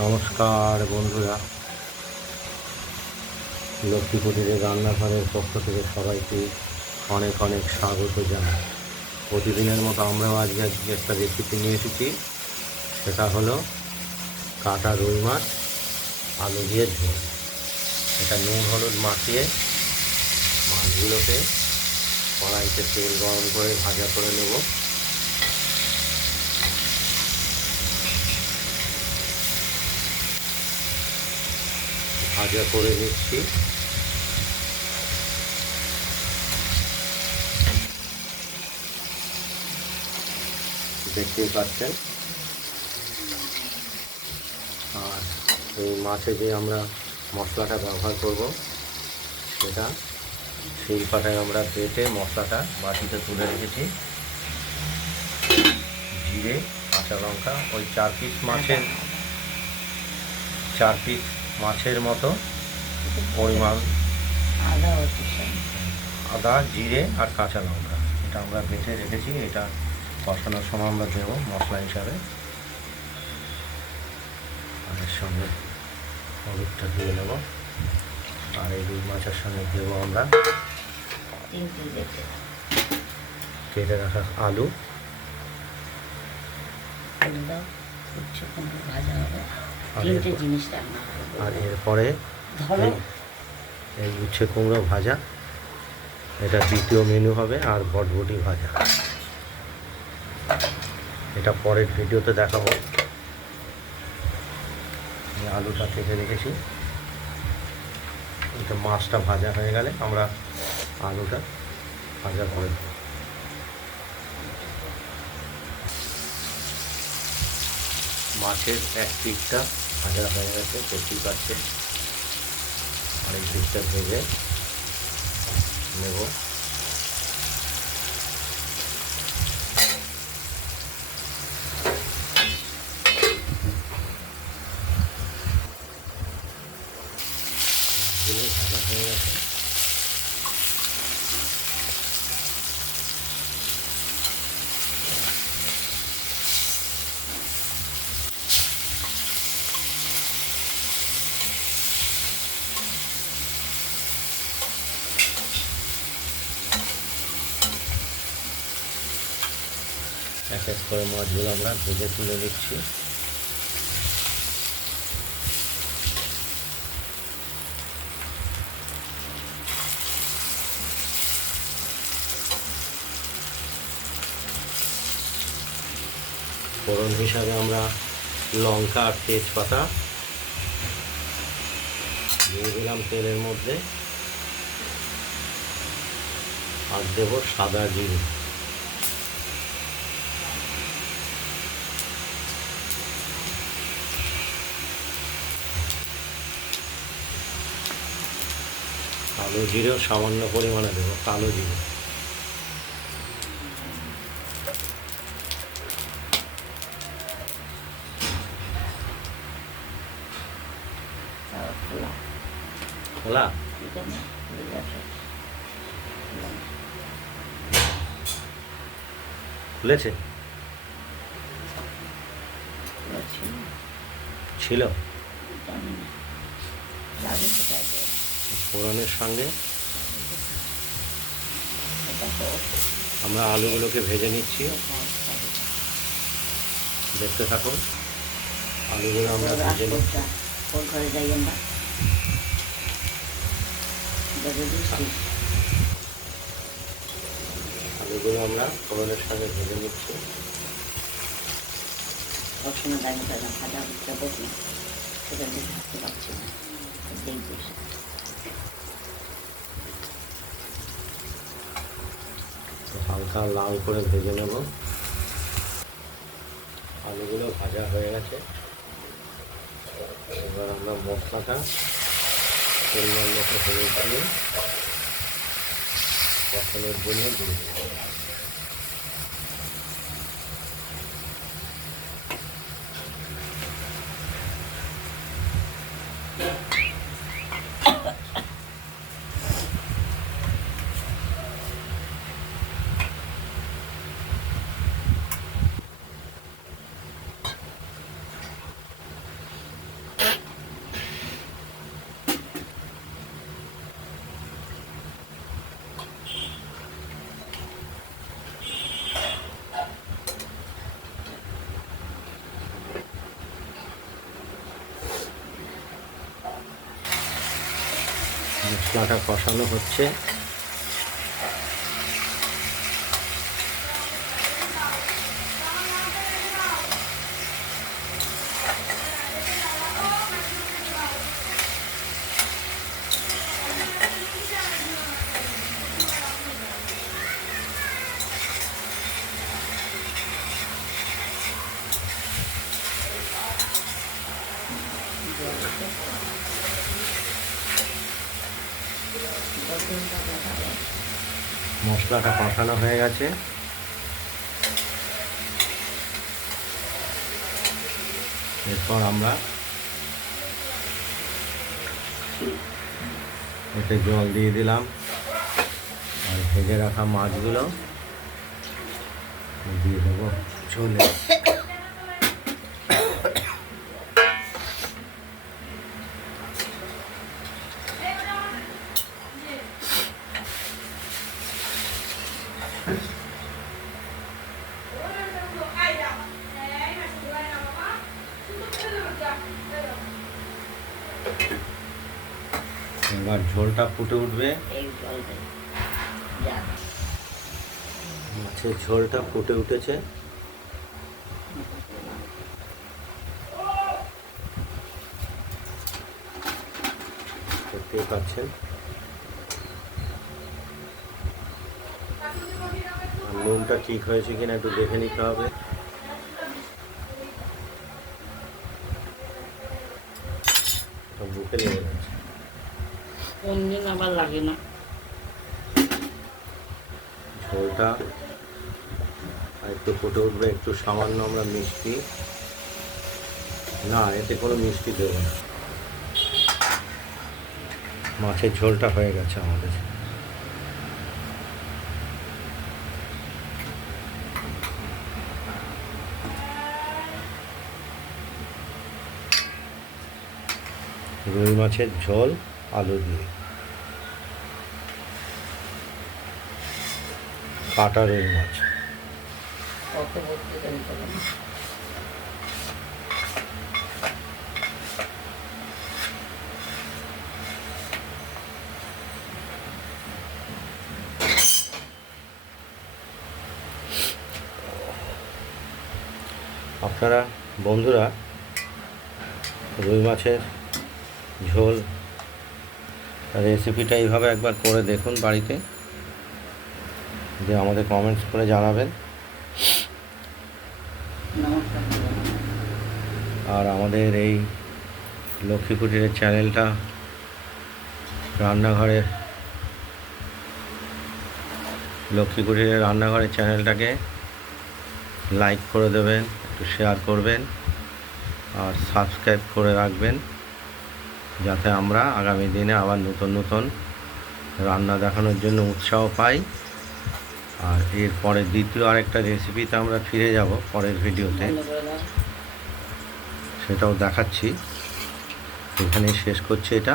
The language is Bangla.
নমস্কার বন্ধুরা। লক্ষ্মী কুটিরের রান্নাঘরের পক্ষ থেকে সবাইকে অনেক অনেক স্বাগত জানাই। প্রতিদিনের মতো আমরাও আজকে একটা রেসিপি নিয়ে এসেছি। সেটা হলো কাটা রুই মাছ, আলু দিয়ে ঝোল। এটা নুন, হলুদ মাখিয়ে মাছগুলোকে কড়াইতে তেল গরম করে ভাজা করে নেব। ভাজা করে নিচ্ছি। দেখতেই পাচ্ছেন। আর এই মাছে যে আমরা মশলাটা ব্যবহার করব, সেটা শিলপাটায় আমরা বেটে মশলাটা বাটিতে তুলে রেখেছি। জিরে, কাঁচা লঙ্কা, ওই চার পিস মাছের, চার পিস মাছের মতো পরিমাণ আদা আদা জিরে আর কাঁচা লঙ্কা। এটা আমরা বেটে রেখেছি এটা কষানোর সময় আমরা দেবো মশলা হিসাবে। আর এর সঙ্গে হলুদটা দিয়ে নেব। আর এই রুই মাছের সঙ্গে দেবো আমরা কেটে রাখা আলু। ভাজা হবে। তিনটে জিনিস রান্না আর এরপরে ধরো। এই উচ্ছে কুমড়ো ভাজা এটা দ্বিতীয় মেনু হবে আর বটবটি ভাজা। এটা পরের ভিডিওতে দেখাবো। আলুটা কেটে রেখেছি। এটা মাছটা ভাজা হয়ে গেলে আমরা আলুটা ভাজা করে দেবো মাছের এক পিঠটা ভাজা হয়ে গেছে, দেখতেই পাচ্ছেন। আর এই পিঠটা ভেজে নেব। ভাজা হয়ে গেছে। এক করে মাছগুলো আমরা ভেজে তুলে নিচ্ছি। ফোড়ন হিসাবে আমরা লঙ্কা আর তেজপাতা দিয়ে দিলাম তেলের মধ্যে। আর দেবো সাদা জিরে। কালো জিরেও সামান্য পরিমাণে দেবো কালো জিরে। খোলা? খুলেছে? ছিল? জানি না। ফোড়নের সঙ্গে আমরা আলুগুলোকে ভেজে নিচ্ছি। দেখতে থাকুন আলুগুলো আমরা ভেজে নিচ্ছি। আলুগুলো আমরা ফোড়নের সঙ্গে ভেজে নিচ্ছি। সবসময় দাঁড়িয়ে ভাজা দেখি সেটা দেখে থাকতে পারছি না। দেখবি হালকা লাল করে ভেজে নেব। আলুগুলো ভাজা হয়ে গেছে। এবার আমরা মশলাটা পরিমাণ মতো হলুদ দিয়ে কষানোর জন্য দিয়ে দেবো। মশলাটা কষানো হচ্ছে। মশলাটা কষানো হয়ে গেছে। এরপর আমরা এতে জল দিয়ে দিলাম। আর ভেজে রাখা মাছগুলো দিয়ে দেবো। ঝোলে এবার ঝোলটা ফুটে উঠবে। মাছের ঝোলটা ফুটে উঠেছে। দেখতেই পাচ্ছেন। নুনটা ঠিক হয়েছে কিনা একটু দেখে নিতে হবে। বুকে লেগে যাচ্ছে কোন দিন আবার লাগে না। ঝোলটা একটু ফুটে উঠবে একটু সামান্য আমরা মিষ্টি। না এতে কোনো মিষ্টি দেবো না। মাছের ঝোলটা হয়ে গেছে আমাদের। রুই মাছের ঝোল আলু দিয়ে। কাটা রুই মাছ। আপনারা বন্ধুরা রুই মাছের ঝোল। রেসিপিটা এইভাবে একবার করে দেখুন বাড়িতে। যে আমাদের কমেন্টস করে জানাবেন। আর আমাদের এই লক্ষ্মী কুটিরের চ্যানেলটা রান্নাঘরের লক্ষ্মী কুটিরের রান্নাঘরের চ্যানেলটাকে লাইক করে দেবেন, একটু শেয়ার করবেন, আর সাবস্ক্রাইব করে রাখবেন। যাতে আমরা আগামী দিনে আবার নতুন নতুন রান্না দেখানোর জন্য উৎসাহ পাই। আর এর এরপরে দ্বিতীয় আরেকটা রেসিপিতে আমরা ফিরে যাব পরের ভিডিওতে। সেটাও দেখাচ্ছি। এখানেই শেষ করছি এটা।